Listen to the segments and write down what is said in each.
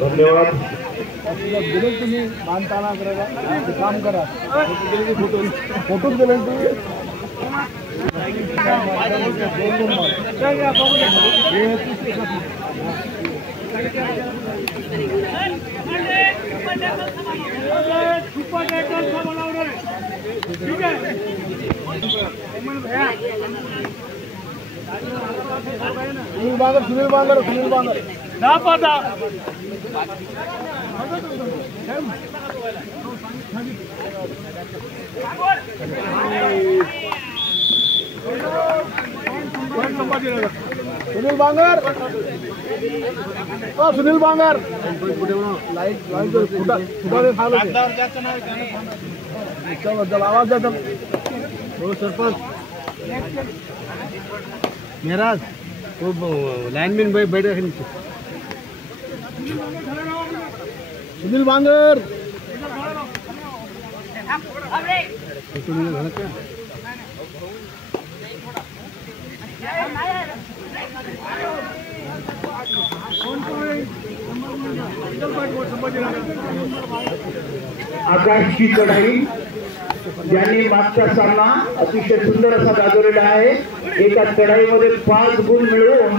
धन्यवाद। तुम्ही बांधताना काम करा फोटो दिले तुम्ही सुनील बांगर सुनील बांगर लाईट आवाज द्या हो सरपंच मेराज तो लाइनमैन भाई बैठे नीचे सुनील बांगर आकाश की चढाई ज्यांनी मागचा सामना अतिशय सुंदर असा गाजवलेला आहे। एका चढाईमध्ये 5 गुण मिळवून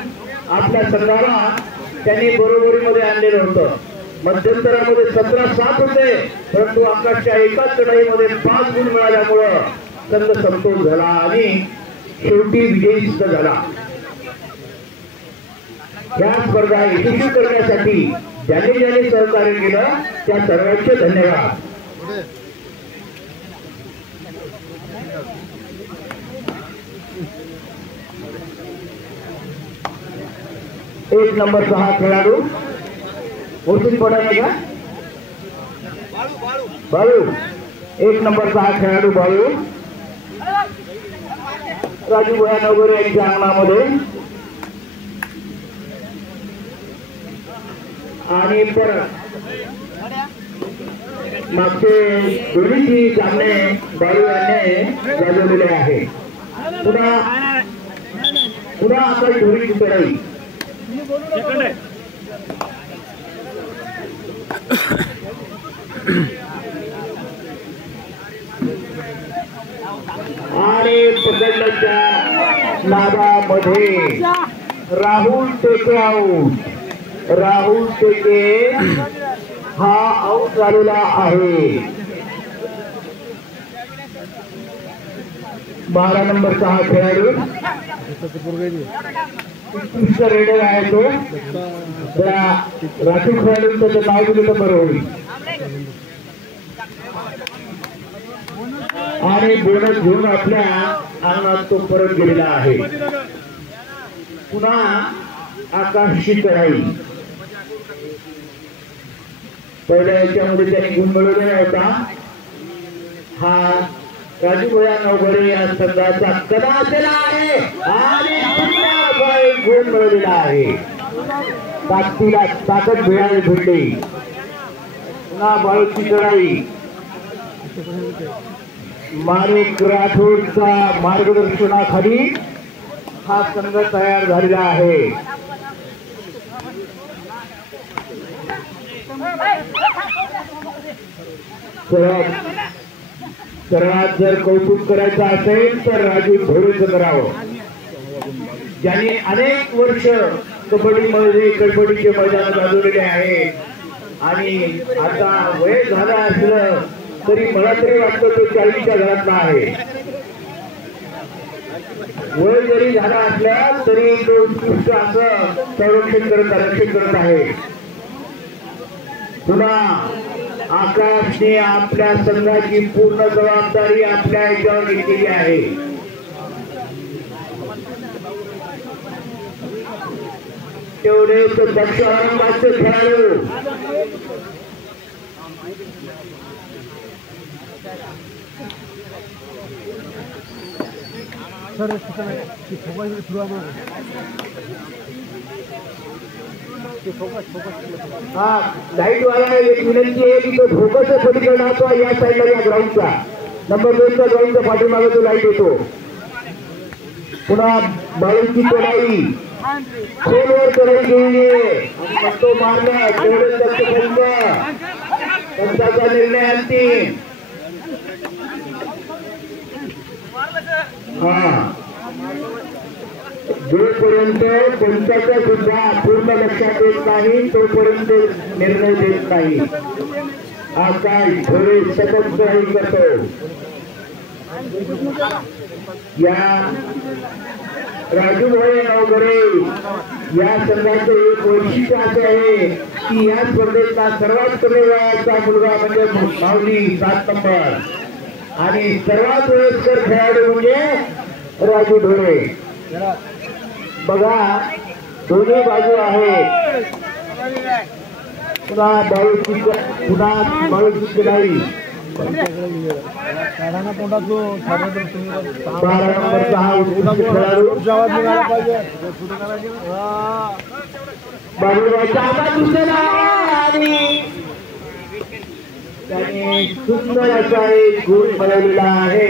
आपल्या संघाला त्यांनी बरोबरीमध्ये आणलेलं होतं। मध्यंतरामध्ये 17-7 होते, परंतु आकाशच्या एका चढाईमध्ये 5 गुण मिळाल्यामुळे संघ संतोष झाला आणि शेवटी विजयी सिद्ध झाला। या स्पर्धा यशस्वी करण्यासाठी ज्यांनी ज्यांनी सहकार्य केलं त्या सर्वांचे धन्यवाद। एक नंबरचा हा खेळाडू ओळखून पडायला का बाळू, 1 नंबरचा हा खेळाडू बाळू राजू भयानगर यांच्या अंगणामध्ये आणि परत मागचे दोन्ही सामने बाळू यांनी गाजवलेले आहे। पुन्हा आता धोरीची चढाई आणि पकडल्याच्या नादामध्ये राहुल टेके आऊट। राहुल टेके हा आऊट झालेला आहे। 12 नंबरचा हा खेळाडू उत्कृष्ट रेडर आहे तो। राखीव खेळाडूंचं जर नाव दिलं तर बरं होईल। आणि बोनस घेऊन आपल्या अंगणात तो परत गेलेला आहे। पुन्हा आकाशची चढाई पहिल्या याच्यामध्ये त्यांनी गुण मिळवलेला होता। हा राजू भैया नवघरे या संघाचा कला असलेला आहे आणि गुण मिळवलेला आहे। ताकदीला ताकद मिळाली भेटली। पुन्हा बाळूची चढाई माणिक राठोडचा मार्गदर्शनाखाली हा संघ तयार झालेला आहे। सर्वात जर कौतुक करायचं असेल तर राजू भोरेचं करावं, ज्यांनी अनेक वर्ष कबड्डीचे मैदान गाजवलेले आहेत आणि आता वय झालं असलं तरी मला तरी वाटतं तो 40च्या घरातला आहे। वय जरी झाला असल्या तरी तो उत्कृष्ट असं संरक्षण करत आहे। पुन्हा आकाशने आपल्या संघाची पूर्ण जबाबदारी आपल्या याच्यावर घेतलेली आहे। तेवढेच दक्ष औरंगाबादचे खेळाडू लाईट वाला एक विनंती आहे की तो फोकस पलीकडे तो या साईडला या ग्राउंडचा नंबर 2च्या ग्राउंडच्या पाठीमागे तो लाईट येतो। पुन्हा बाळूची चढाई खोलवर कढई गेली आणि तो मारला तेवढे लक्ष पंचाचा निर्णय अंतिम. जोपर्यंत कोणत्याचा सुद्धा पूर्ण लक्षात येत नाही तोपर्यंत निर्णय देत नाही. आकाश थोडे सतत करतो. या राजूभाई नवघरे या संघाचं एक वैशिष्ट्य असे आहे की या स्पर्धेतला सर्वात कमी वयाचा मुलगा म्हणजे माऊली 7 नंबर आणि सर्वात वयस्कर खेळाडू म्हणजे राजू ढोरे. बघा दोन्ही बाजू आहेत. पुन्हा बाळूची लढाई 12 नंबरचा हा उत्कृष्ट खेळाडू बाळूबाईचा आवाज दिसला आणि त्याने सुंदर असा एक गुण मिळवलेला आहे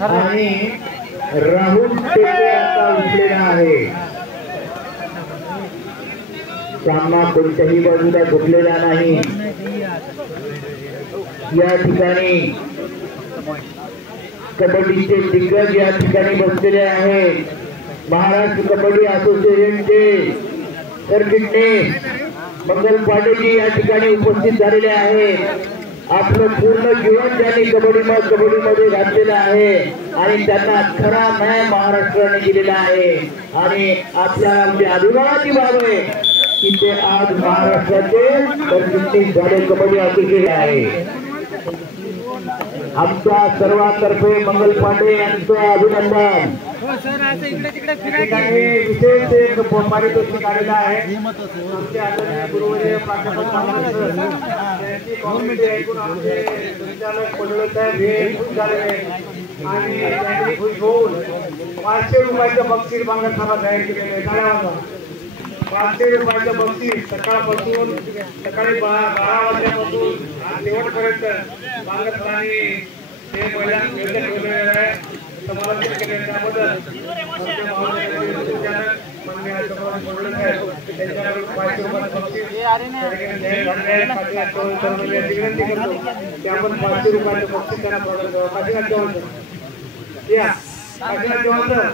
आणि राहुल टेके आता उठलेला आहे. सामना कोणत्याही बाजूला झुकलेला नाही. या ठिकाणी कबड्डीचे दिग्गज या ठिकाणी बसलेले आहेत. महाराष्ट्र कबड्डी असोसिएशनचे सरचिटणीस मंगल पांडेजी या ठिकाणी उपस्थित झालेले आहेत. आपलं पूर्ण जीवन त्यांनी कबड्डीमध्ये घातलेलं आहे आणि त्यांना खरा न्याय महाराष्ट्राने दिलेला आहे आणि आपल्याला म्हणजे अभिमानाची बाब आहे की ते आज महाराष्ट्राचे सरचिटणीस झाले कबड्डी असोसिएशन आहे. आमच्या सर्वांतर्फे मंगल पांडे यांचं अभिनंदन. विशेष एक पारितोषिक आलेलं आहे. आमचे आदरणीय गुरुवर्य प्राध्यापक ऐकून आमचे संचालक पडोळे साहेब हे खुश झालेले आणि त्यांनी खुश होऊन 500 रुपयाचं बक्षीस बांगड सभा जाहीर केलेलं आहे. 500 रुपयाचं बक्षीस सकाळपासून सकाळी 12 वाजल्यापासून शेवटपर्यंत बांगडकरांनी ते महिलांना नियोजन ठेवलेलं आहे. समालोचन केलेलं त्याबद्दल त्यांच्याकडून 500 रुपयाचं बक्षीस विनंती करतो की आपण 500 रुपयाचं बक्षीस त्यांना प्रदान करावं. काशीनाथ चव्हाण या काशीनाथ चव्हाण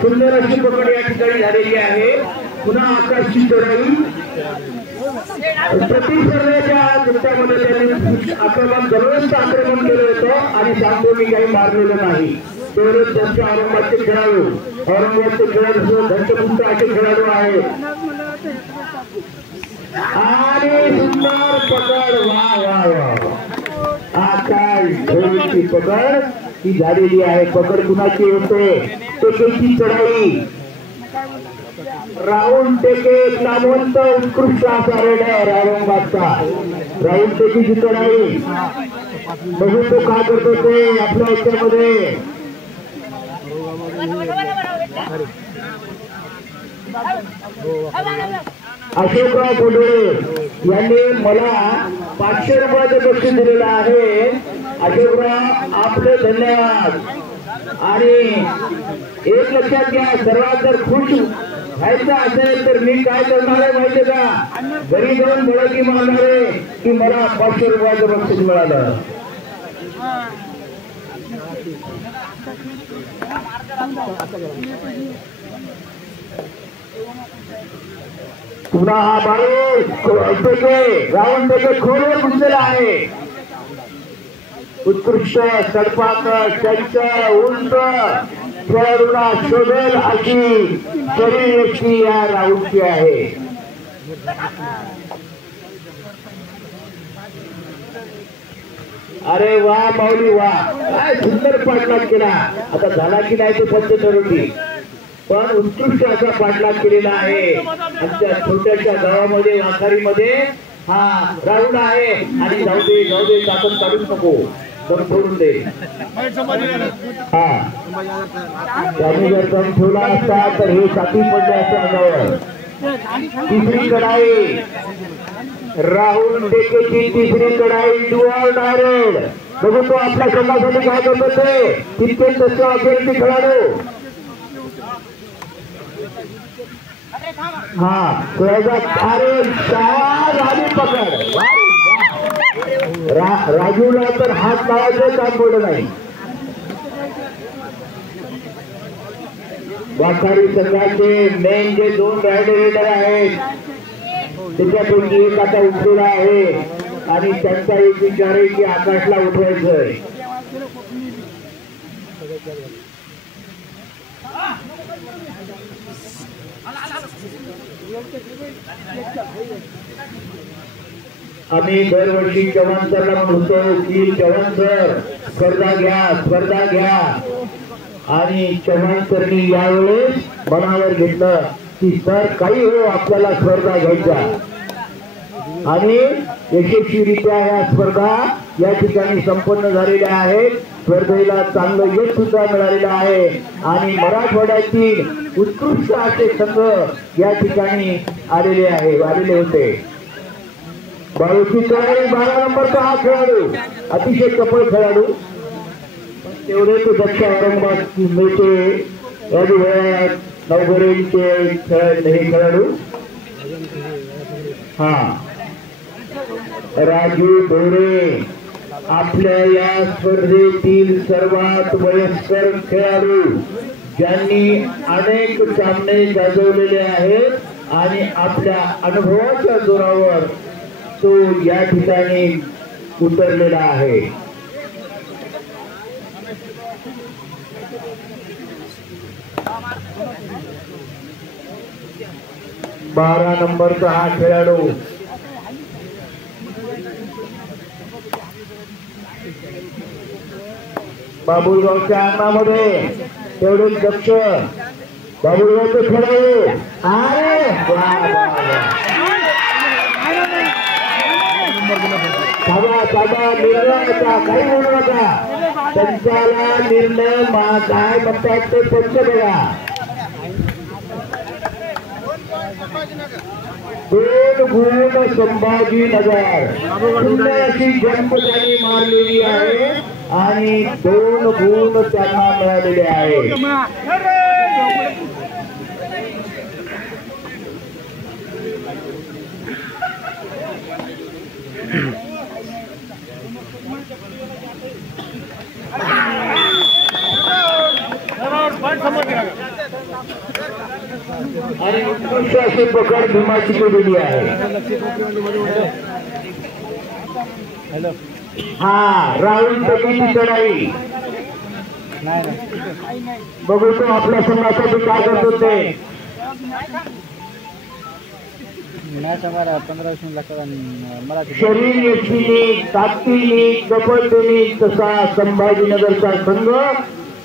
सुंदर अशी पकड या ठिकाणी झालेली आहे. पुन्हा आकाशची लढाई प्रतिस्पर्धेच्या दृष्ट्यामध्ये त्यांनी आक्रमण जबरदस्त आक्रमण केलं होतं आणि सांगतो मी काही मारलेलं नाही. तेवढेच त्यांचे औरंगाबादचे खेळाडू धंचपुंट असे खेळाडू आहेत आणि सुंदर पकड. वा वा वा आकाश ढोलची पकड ही झालेली आहे. पकड कुणाची होते टेकेची चढाई. राहुल टेके नामवंत उत्कृष्ट असा रेड आहे औरंगाबादचा. राहुल टेकेची चढाई बघू तो काय करतो ते आपल्या याच्यामध्ये. अशोकराव बोडळे यांनी मला 500 रुपयाचं बक्षीस दिलेलं आहे. अशोकराव आपले धन्यवाद. आणि एक लक्षात घ्या, सर्वात जर खुश व्हायचं असेल तर मी काय करणार आहे माहितीये का, घरी जाऊन बळकी मारणार आहे की मला 500 रुपयाचं बक्षीस मिळालं. पुन्हा हा बाळू रावण टेके खोलवर घुसलेला आहे. उत्कृष्ट सडपाक चंचल उंच खेळाडूला शोधेल अशी शरीर यष्टी या राऊतची आहे. अरे वा माऊली वा, काय सुंदर पाठलाग केला. आता झाला की नाही ते पद्धत ठरवली, पण उत्कृष्ट असा पाठलाग केलेला आहे. आमच्या छोट्याशा गावामध्ये वाखारीमध्ये हा राहुल आहे. आणि जाऊ दे ताकद काढूच नको, तर सोडून दे. हा त्यांनी जर दम ठेवला असता तर हे साथी पडले असते अंगावर. तिसरी कढाई राहुल टेकेची, तिसरी कढाई डुआर डायरेक्ट. बघू तो आपल्या संघासाठी काय करतो ते. तितकेच तसं असेल ती खेळाडू. हा राजू पकड. राजूला तर हात लावायचं काम पडलं नाही. वाखारी संघाचे मेन जे दोन रायडर आहेत त्याच्यापैकी एक आता उठलेला आहे आणि त्यांचा एक विचार आहे की आकाशला उठवायचंय. आम्ही दरवर्षी चव्हाण सरला म्हणतो की चव्हाण सर स्पर्धा घ्या आणि चव्हाण सरनी यावेळेस मनावर घेतलं की सर काही हो आपल्याला स्पर्धा घ्यायच्या. आणि यशस्वीरित्या या स्पर्धा या ठिकाणी संपन्न झालेल्या आहेत. स्पर्धेला चांगलं यश सुद्धा मिळालेलं आहे आणि मराठवाड्यातील उत्कृष्ट असे संघ या ठिकाणी आलेले होते. 12 नंबरचा हा खेळाडू अतिशय चपळ खेळाडू. तेवढे तो दक्ष औरंगाबाद मेचे नवघरेंचे हे खेळाडू. हा राजू ढोरे आपल्या या स्पर्धेतील सर्वात वयस्कर खेळाडू, ज्यांनी अनेक सामने गाजवलेले आहेत आणि आपल्या अनुभवाच्या जोरावर तो या ठिकाणी उतरलेला आहे. बारा नंबरचा हा खेळाडू बाबुलगावच्या अंगणामध्ये तेवढेच दक्ष बाबुलगावचे खेळाडू. अरे निर्णयाचा काही म्हणू नका. त्यांच्याला निर्णय काय म्हणतात ते पंच बघा. 2 गुण संभाजीनगर अशी जंप त्यांनी मारलेली आहे आणि 2 गुण त्यांना मिळालेले आहेत. आणि उत्कृष्ट अशी पकड भीमाची केलेली आहे. हा राहुल टेकेची चढाई. बघू तो आपल्या संघासाठी काय करतो ते. शरीर यष्टीने ताकदीने चपळतेने तसा संभाजीनगरचा संघ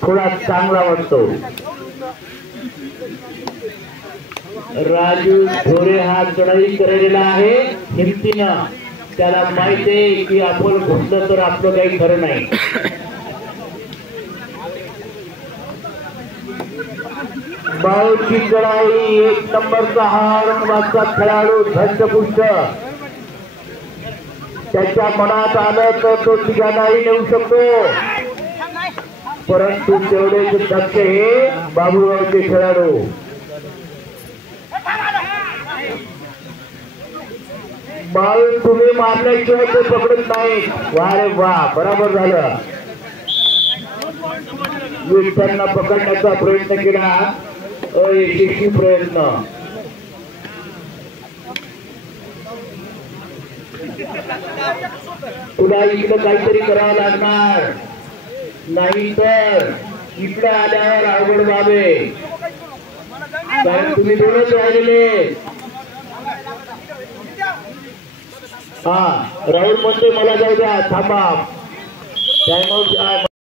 थोडा चांगला वाटतो. राजू ढोरे हा चढाई करेलेला आहे हिमतीनं. त्याला माहिती आहे की आपण घुसलं तर आपलं काही खरं नाही. बाळूची चढाई 1 नंबरचा हा औरंगाबादचा खेळाडू धष्टपुष्ट. त्याच्या मनात आलं तर तो ठिकाणाही नेऊ शकतो, परंतु तेवढेच दक्ष हे बाबुगावचे खेळाडू. बाळ तुम्ही मारल्याशिवाय ते पकडत नाही. वा रे वा, बरोबर झालं. त्यांना पकडण्याचा प्रयत्न केला, अयशस्वी प्रयत्न. तुला इकडं काहीतरी करावं लागणार, नाही तर इकडे आल्यावर अवघड बाबे. कारण तुम्ही दोनच राहिलेले. हा राहुल म्हणते मला जाऊ द्या, थांबा. Time out